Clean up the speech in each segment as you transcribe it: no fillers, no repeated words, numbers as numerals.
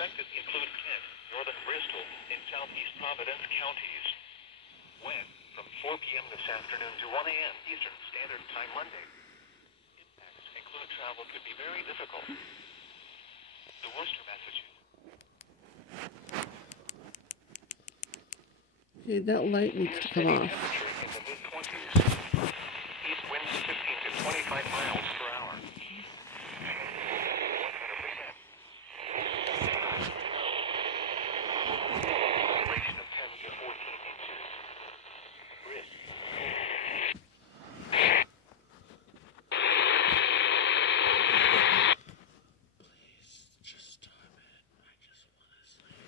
affected include Kent, northern Bristol, and southeast Providence counties. When? From 4 p.m. this afternoon to 1 a.m. Eastern Standard Time Monday. Impacts include travel could be very difficult. The Worcester, Massachusetts. Okay, that light needs to come off. In the mid-20s. East winds 15 to 25 miles per hour. 100%. Duration of 10 to 14 inches. Risk. Please, just stop it. I just want to sleep.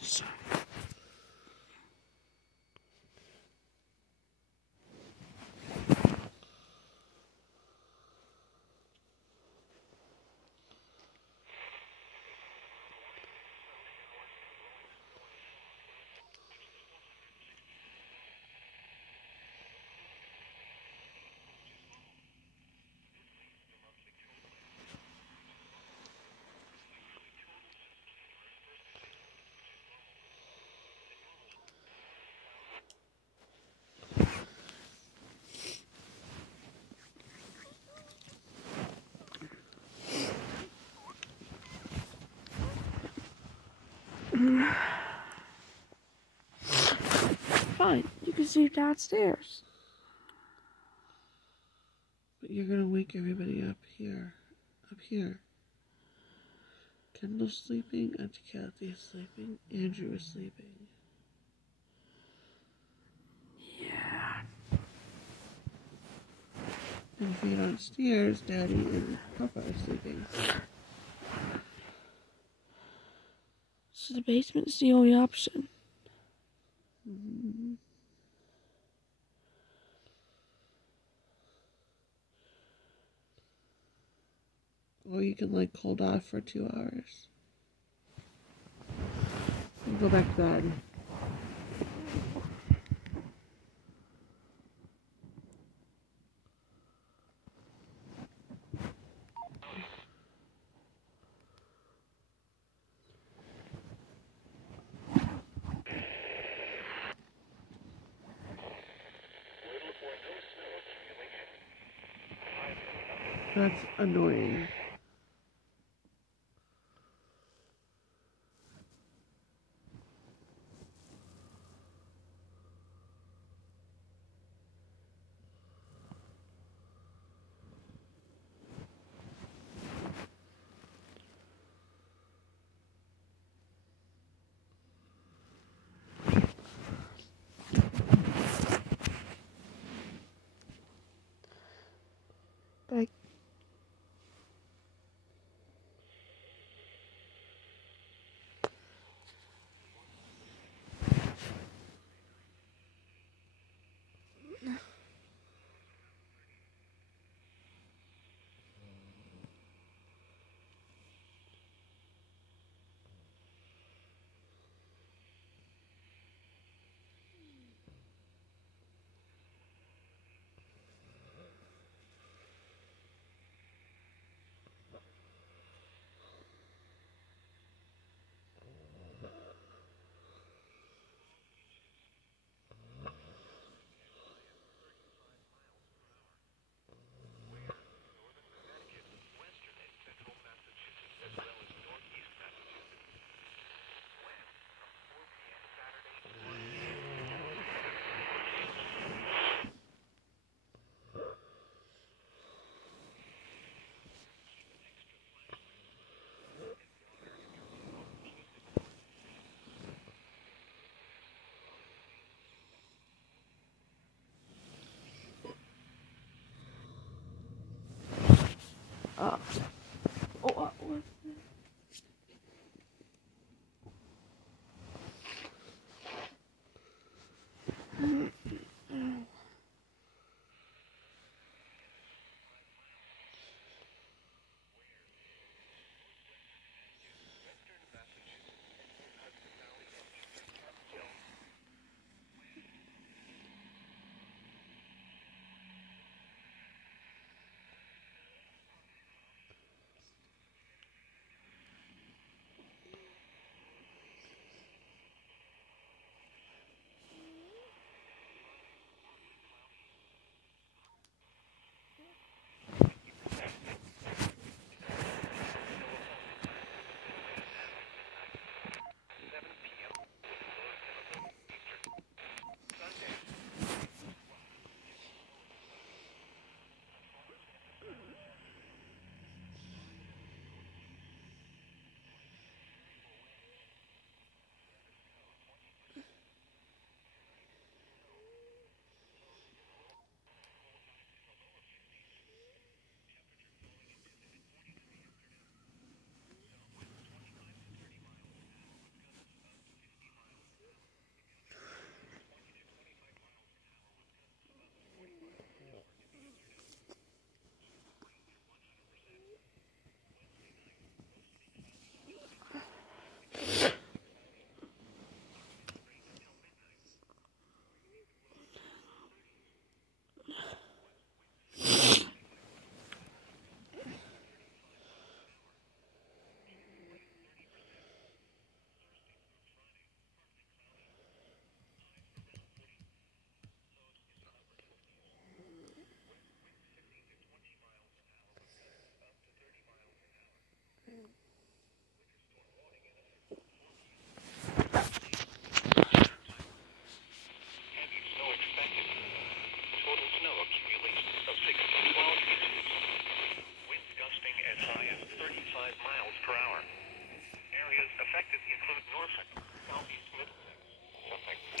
Sorry. Fine, you can sleep downstairs. But you're gonna wake everybody up here. Up here. Kendall's sleeping, Auntie Kathy is sleeping, Andrew is sleeping. Yeah. And if you're downstairs, Daddy and Papa are sleeping. So the basement's the only option. Mm-hmm. Or you can like hold off for 2 hours. And go back to bed. That's annoying. Bye.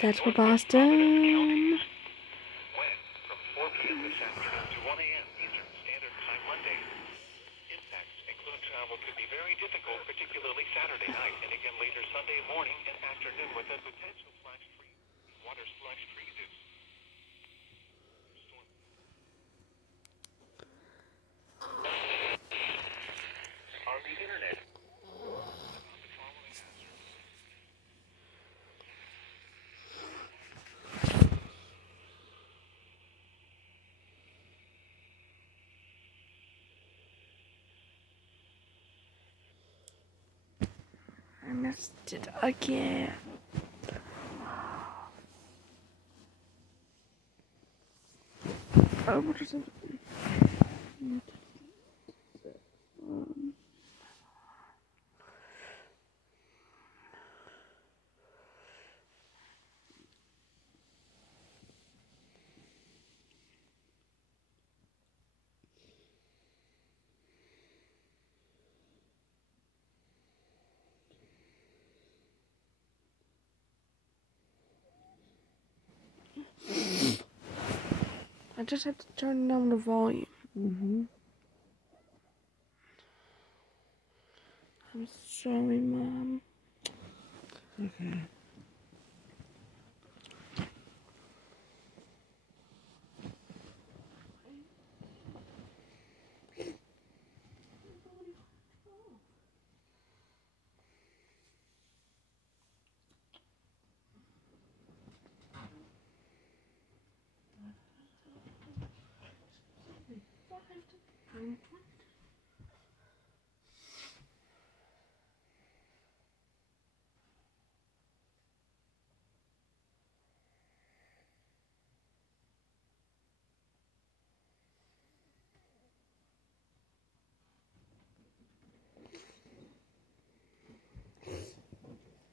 That's for Boston. When, from 4 p.m. this afternoon to 1 a.m. Eastern Standard Time Monday. Impacts include travel could be very difficult, particularly Saturday night, and again later Sunday morning and afternoon with a potential flash freeze, water flash freezes. On the internet. I missed it again. Oh, what is it? I just had to turn down the volume. I'm sorry, Mom. Okay.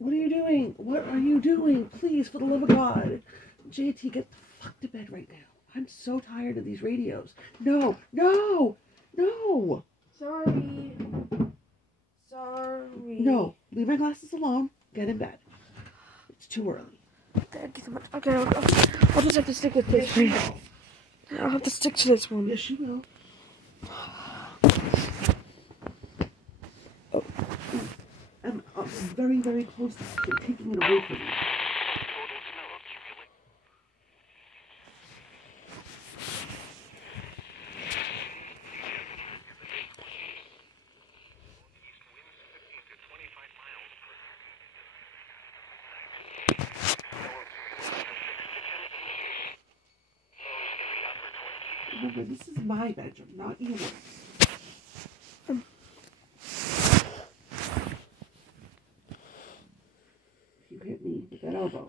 What are you doing? What are you doing? Please, for the love of God. JT, get the fuck to bed right now. I'm so tired of these radios. No, no, no. Sorry. No, leave my glasses alone. Get in bed. It's too early. Thank you so much. Okay, I'll just have to stick with this. Yes, I'll have to stick to this one. yes, you will. Oh. I'm very, very close to taking it away from you. Remember, this is my bedroom, not yours. You hit me with that elbow.